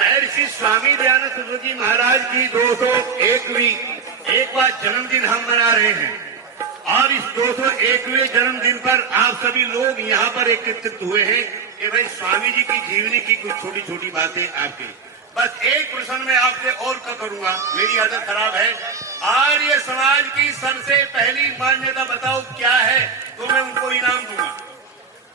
महर्षि स्वामी दयानंद सरस्वती महाराज की 201वीं एक बार जन्मदिन हम मना रहे हैं और इस 201वें जन्मदिन पर आप सभी लोग यहाँ पर एकत्रित हुए हैं कि भाई स्वामी जी की जीवनी की कुछ छोटी छोटी बातें आपके। बस एक प्रश्न मैं आपसे और करूंगा, मेरी आदत खराब है। आर्य समाज की सबसे पहली मान्यता बताओ क्या है, तो मैं उनको इनाम दूंगा।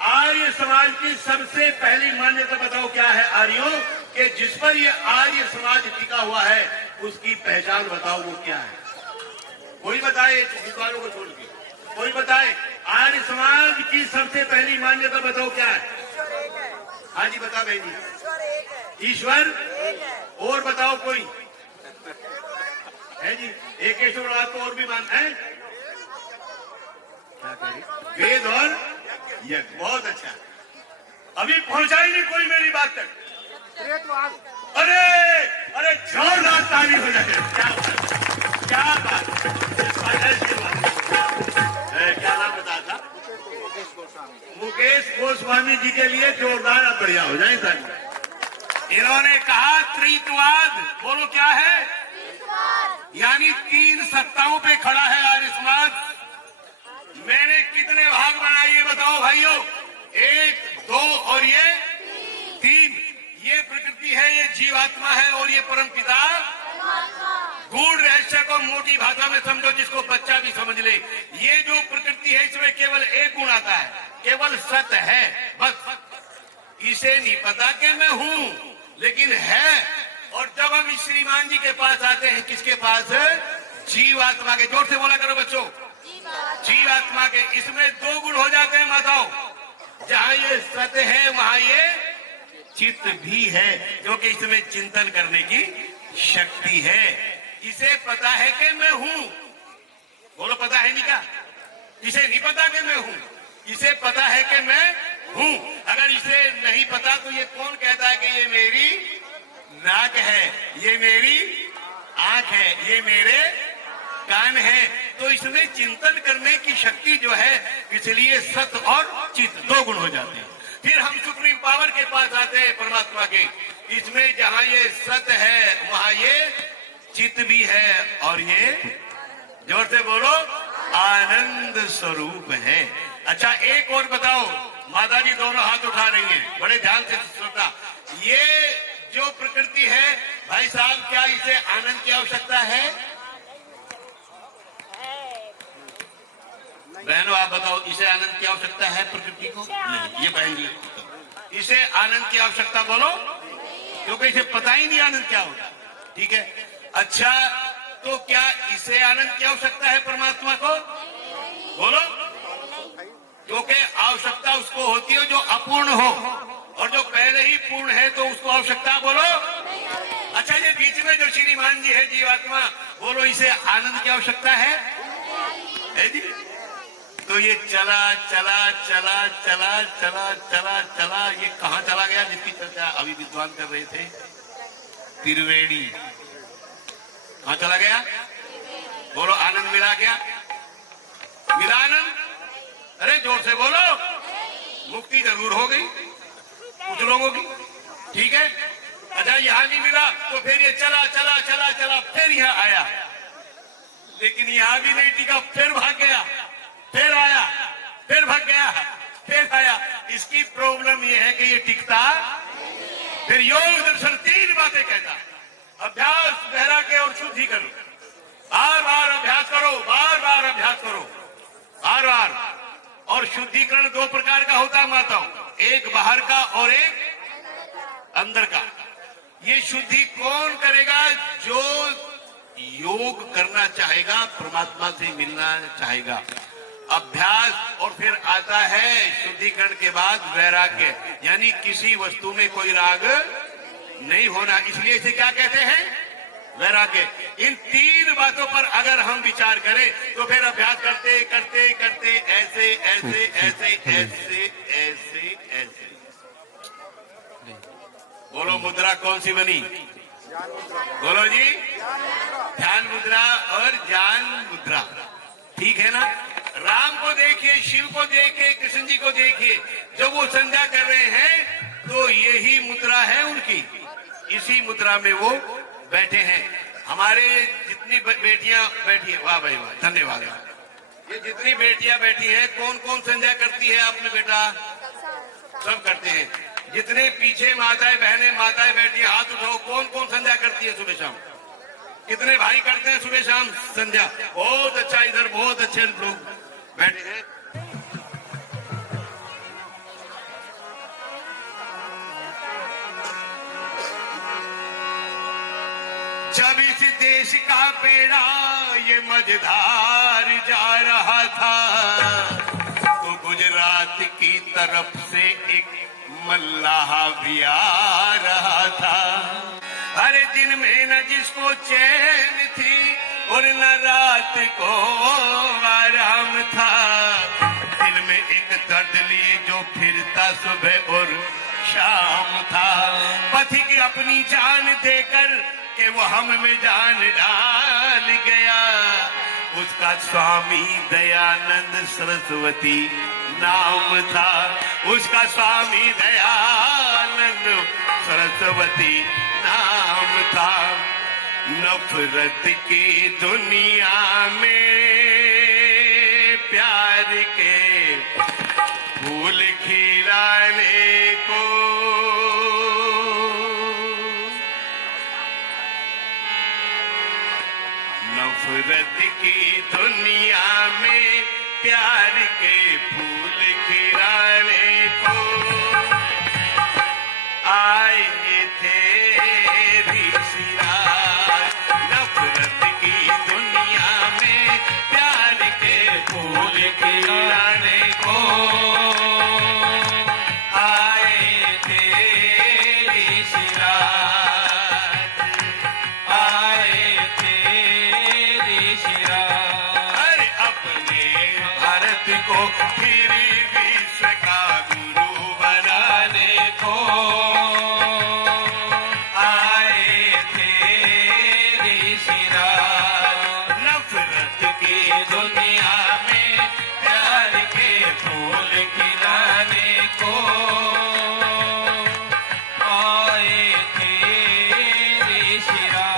आर्य समाज की सबसे पहली मान्यता बताओ क्या है आर्यों, कि जिस पर ये आर्य समाज टिका हुआ है उसकी पहचान बताओ वो क्या है। कोई बताए, इस वालों को छोड़ के कोई बताए, आर्य समाज की सबसे पहली मान्यता बताओ क्या है। हाँ जी बता बहन जी। ईश्वर और बताओ कोई है जी। एकेश्वर रात को और भी मानते हैं, क्या करें, वेद और यज्ञ। बहुत अच्छा, अभी पहुंचा ही नहीं कोई मेरी बात तक। अरे अरे जोरदार ताली हो जाए। क्या बात, क्या नाम बताया था? मुकेश गोस्वामी जी के लिए जोरदार बढ़िया हो जाए ताली। इन्होंने कहा त्रित्ववाद, बोलो क्या है, यानी 3 सत्ताओं पे खड़ा है आर्य समाज। मैंने कितने भाग बनाए ये बताओ भाइयों, 1, 2 और ये 3। ये प्रकृति है, ये जीवात्मा है और ये परम पिता। गूढ़ रहस्य को मोटी भाषा में समझो, जिसको बच्चा भी समझ ले। ये जो प्रकृति है इसमें केवल एक गुण आता है, केवल सत्य है बस। इसे नहीं पता कि मैं हूं, लेकिन है। और जब हम श्रीमान जी के पास आते हैं, किसके पास, जीवात्मा के, जोर से बोला करो बच्चों, जीवात्मा के, इसमें 2 गुण हो जाते हैं माताओं। जहां ये सत्य है वहां ये चित्त भी है, क्योंकि इसमें चिंतन करने की शक्ति है। इसे पता है कि मैं हूं, बोलो पता है नहीं क्या? इसे नहीं पता कि मैं हूं, इसे पता है कि मैं हूं। अगर इसे नहीं पता तो ये कौन कहता है कि ये मेरी नाक है, ये मेरी आंख है, ये मेरे कान है? तो इसमें चिंतन करने की शक्ति जो है, इसलिए सत्य और चित्त 2 गुण हो जाते हैं। फिर हम सुप्रीम पावर के पास आते हैं, परमात्मा के। इसमें जहां ये सत्य है वहां ये चित्त भी है और ये, जोर से बोलो, आनंद स्वरूप है। अच्छा एक और बताओ, माता जी दोनों हाथ उठा रही हैं, बड़े ध्यान से श्रोता। ये जो प्रकृति है भाई साहब, क्या इसे आनंद की आवश्यकता है? बहनों आप बताओ, इसे आनंद की आवश्यकता है प्रकृति को? नहीं। ये बहन जी, इसे आनंद की आवश्यकता बोलो, क्योंकि इसे पता ही नहीं आनंद क्या होता। ठीक है, अच्छा तो क्या इसे आनंद की आवश्यकता है परमात्मा को? बोलो, क्योंकि आवश्यकता उसको होती है जो अपूर्ण हो, और जो पहले ही पूर्ण है तो उसको आवश्यकता बोलो। अच्छा ये बीच में जो श्रीमान जी है जीवात्मा, बोलो इसे आनंद की आवश्यकता है जी? तो ये चला चला चला चला चला चला चला, ये कहाँ चला गया जिसकी चर्चा अभी विद्वान कर रहे थे? त्रिवेणी। कहाँ चला गया? बोलो आनंद मिला क्या? मिला आनंद? अरे जोर से बोलो। मुक्ति जरूर हो गई कुछ लोगों की, ठीक है। अच्छा यहाँ नहीं मिला तो फिर ये चला चला चला चला फिर यहाँ आया, लेकिन यहाँ भी नहीं टिका, फिर भाग गया, फिर आया, फिर भाग गया, फिर आया। इसकी प्रॉब्लम यह है कि ये टिकता। फिर योग दर्शन 3 बातें कहता, अभ्यास, वैराग्य और शुद्धि करो। बार बार अभ्यास करो, बार बार अभ्यास करो, बार बार। और शुद्धिकरण 2 प्रकार का होता है माताओं, एक बाहर का और एक अंदर का। ये शुद्धि कौन करेगा? जो योग करना चाहेगा, परमात्मा से मिलना चाहेगा। अभ्यास, और फिर आता है शुद्धिकरण के बाद वैराग्य, यानी किसी वस्तु में कोई राग नहीं होना, इसलिए इसे क्या कहते हैं? वैराग्य। इन 3 बातों पर अगर हम विचार करें तो फिर अभ्यास करते करते करते ऐसे ऐसे ऐसे ऐसे ऐसे ऐसे। बोलो मुद्रा कौन सी बनी? बोलो जी, ध्यान मुद्रा और ज्ञान मुद्रा, ठीक है ना? राम को देखिए, शिव को देखिए, कृष्ण जी को देखिए, जब वो संध्या कर रहे हैं तो यही मुद्रा है उनकी। इसी मुद्रा में वो बैठे हैं। हमारे जितनी बेटियां बैठी हैं, वाह भाई वाह, धन्यवाद। ये जितनी बेटियां बैठी हैं, कौन कौन संध्या करती है आपने बेटा? सब करते हैं। जितने पीछे माताएं बहनें माताएं बैठी हैं, हाथ उठाओ, कौन कौन संध्या करती है सुबह शाम? कितने भाई करते हैं सुबह शाम संध्या? बहुत अच्छा, इधर बहुत अच्छे लोग बैठे हैं। जब इस देश का बेड़ा ये मझधार जा रहा था, तो गुजरात की तरफ से एक मल्लाह भी आ रहा था। हर दिन में न जिसको चैन थी और न रात को आराम था, दिल में एक दर्द लिए जो फिरता सुबह और शाम था। पथिक अपनी जान देकर कि वो हम में जान डाल गया, उसका स्वामी दयानंद सरस्वती नाम था। उसका स्वामी दयानंद सरस्वती नाम था। नफरत की दुनिया में प्यार के फूल खिलाने को, नफरत की दुनिया में प्यार के फूल खिलाने को आए थे ऋषिराज। नफरत की दुनिया में प्यार के फूल खिलाने को आए थे ऋषिराज, आए थे ऋषिराज। अरे अपने भारत को फिर विश्व का गुरु बनाने को आए थे ऋषिराज। नफरत की दुनिया में प्यार के फूल खिलाने को आए थे ऋषिराज।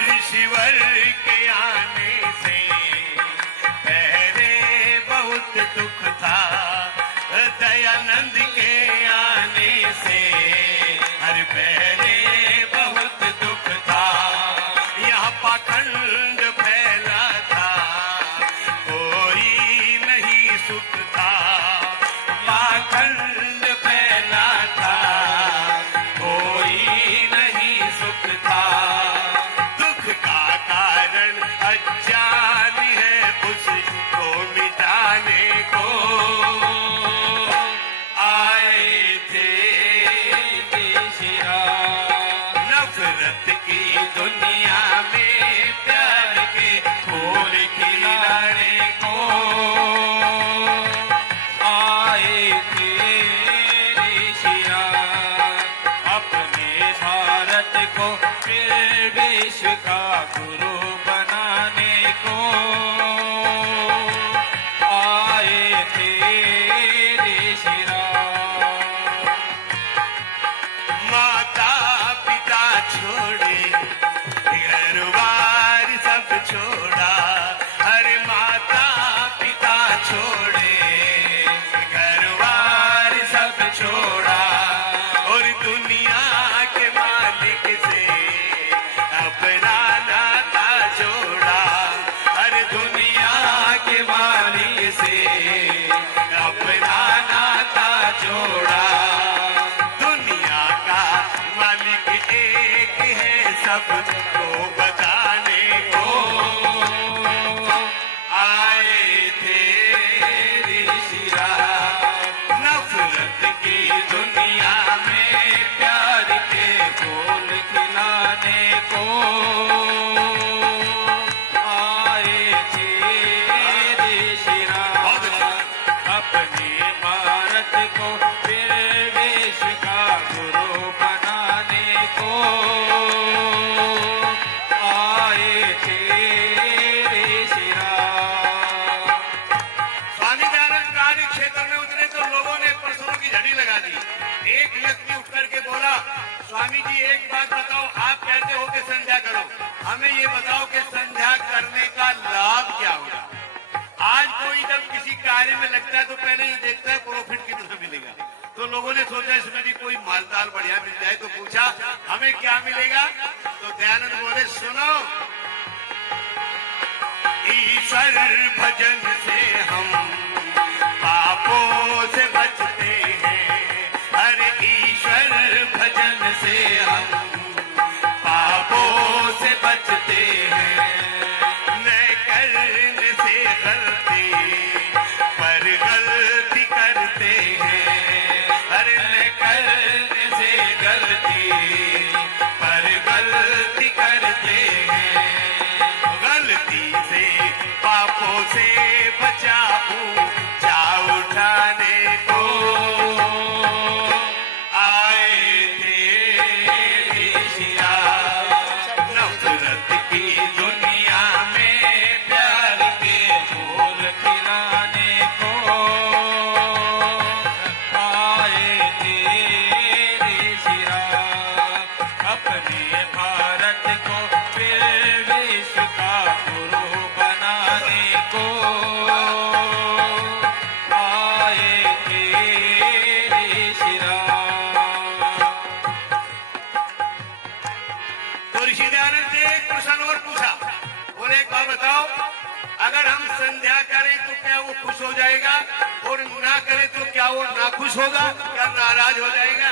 ऋषिवर के आने से पहले बहुत दुख था, दयानंद के आने से हर पहले बहुत दुख था। यहाँ पाखंड फैला था, कोई नहीं सुख था। पाखंड फैला था, कोई नहीं सुख था। दुख का कारण अज्ञान है, उसको मिटाने को आए थे ऋषिराज। नफरत की दुनिया में प्यार के फूल खिलाने को आए थे ऋषिराज। अपने भारत को फिर विश्व का गुरु बनाने को आए थे ऋषिराज। माता पिता छोड़े, घर बार सब छोड़ा। अरे माता पिता छोड़े, घर बार सब छोड़ा, और दुनिया के मालिक से अपना नाता जोड़ा। अरे दुनिया के मालिक से अपना नाता जोड़ा। दुनिया का मालिक एक है, सबको बताने को आए थे ऋषिराज। नफरत की दुनिया में प्यार के फूल खिलाने को आए थे ऋषिराज। अपने भारत को फिर विश्व का गुरु बनाने को आए थे ऋषिराज। स्वामी दयानंद कार्य क्षेत्र उत्तर में उतरे तो लोगों ने परसों की झड़ी लगा दी। एक व्यक्ति उठ करके बोला, स्वामी जी एक बात बताओ, आप कहते हो कि संध्या करो, हमें ये बताओ कि संध्या करने का लाभ क्या होगा। आज कोई जब किसी कार्य में लगता है तो पहले ही देखता है प्रॉफिट कितना मिलेगा। तो लोगों ने सोचा इसमें भी कोई मालताल बढ़िया मिल जाए, तो पूछा हमें क्या मिलेगा। तो दयानंद बोले, सुनो, ईश्वर भजन से हम पापों से बचते हैं। अरे ईश्वर भजन से हम पापों से बचते हैं। न करने से गलती पर गलती करते हैं। अरे न करने से गलती पर गलती करते हैं। गलती से पापों से बचाओ, जा उठाने को आए थे ऋषिया। नफरत की दुनिया में प्यार के फूल खिलाने को आए थे ऋषिया। अपने भारत को फिर विश्व का गुरु बनाने को आए थे ऋषिया। तो ऋषि दयानंद से एक प्रश्न और पूछा, बोले एक बात बताओ, अगर हम संध्या करें तो क्या वो खुश हो जाएगा, और ना करें तो क्या वो नाखुश होगा, क्या नाराज हो जाएगा।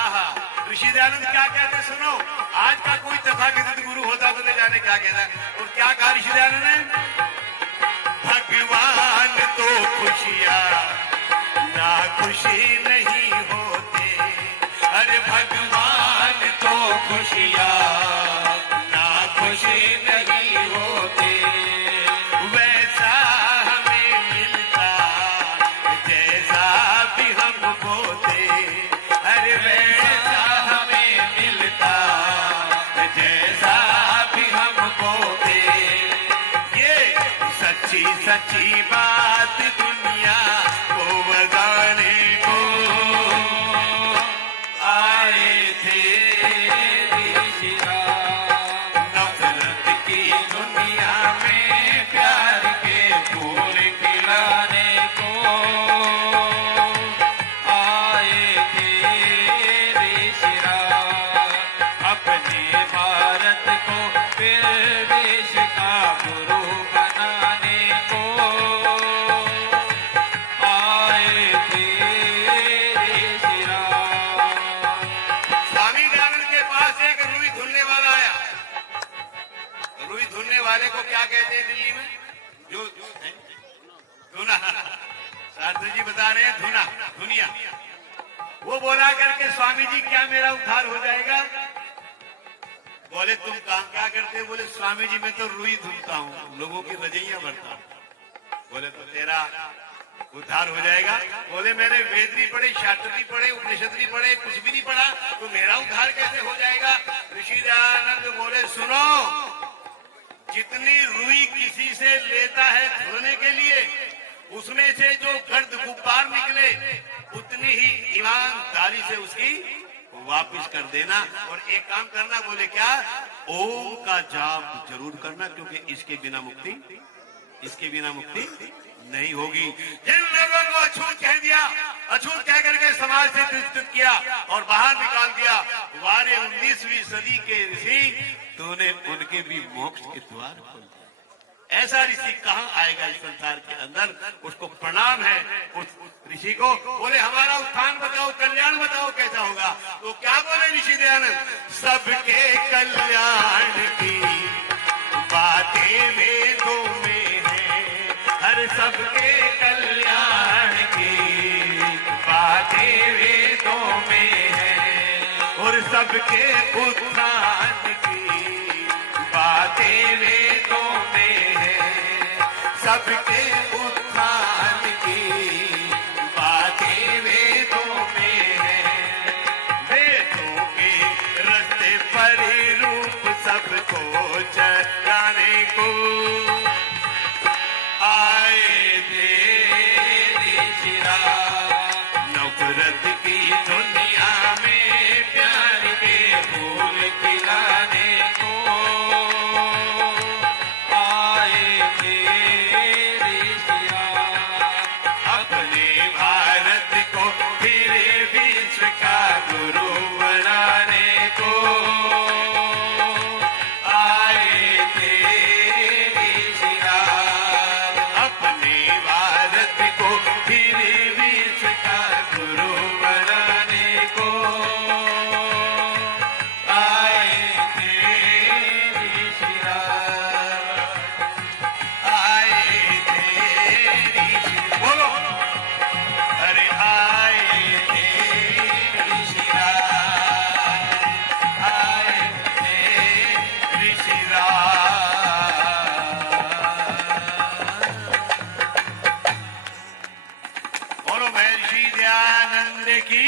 आहा, ऋषि दयानंद क्या कहते सुनो। आज का कोई तथाकथित गुरु होता तो ले जाने क्या कहता है। और क्या कहा ऋषि दयानंद ने, भगवान तो खुशियां ना खुशी नहीं होते। अरे भगवान तो खुशियां ना खुशी नहीं होते। वैसा हमें मिलता जैसा भी हम बोते। अरे वैसा हमें मिलता जैसा भी हम बोते। ये सच्ची सच्ची बात दुनिया को बताने को आए थे ऋषिया। नफरत की दुनिया में प्यार के फूल खिलाने को आए थे ऋषिया। अपने भारत को फिर विश्व का गुरु बनाने को आए थे ऋषिया। स्वामी दयानंद के पास एक रुई धुलने वाला आया। रुई धुलने वाले को क्या कहते हैं दिल्ली में, जो धुना, शास्त्री जी बता रहे हैं धुना, दुनिया। वो बोला करके, स्वामी जी क्या मेरा उद्धार हो जाएगा। बोले तुम काम क्या करते हो। बोले स्वामी जी मैं तो रुई धुलता हूँ, लोगों की रजैयां भरता हूँ। बोले तो तेरा उद्धार हो जाएगा। बोले मैंने वेद भी पढ़े, शास्त्र भी पढ़े, उपनिषद भी पढ़े, कुछ भी नहीं पढ़ा, तो मेरा उद्धार कैसे हो जाएगा। ऋषि दयानंद बोले सुनो, जितनी रुई किसी से लेता है धुलने के लिए, उसमें से जो गर्द गुब्बार निकले उतनी ही ईमानदारी से उसकी वापिस कर देना। और एक काम करना, बोले क्या, ओम का जाप जरूर करना, क्योंकि इसके बिना मुक्ति नहीं होगी। जिन लोगों को अछूत कह दिया, अछूत कह करके समाज से तिरस्कृत किया और बाहर निकाल दिया, वारे 19वीं सदी के ऋषि, तूने उनके भी मोक्ष के द्वार खोल दिए। ऐसा ऋषि कहाँ आएगा इस संसार के अंदर। उसको प्रणाम है उस ऋषि को। बोले हमारा उत्थान बताओ, कल्याण बताओ कैसा होगा। तो क्या बोले ऋषि दयानंद, सबके कल्याण की बातें वेदों में है। हर सबके कल्याण की बातें वेदों में है। और सबके उत्थान की बातें वेदों में है। सबके उत्थान की बातें वेदों में है। वेदों के रास्ते पर रूप सबको चलाने को आए थे नित्यानंद की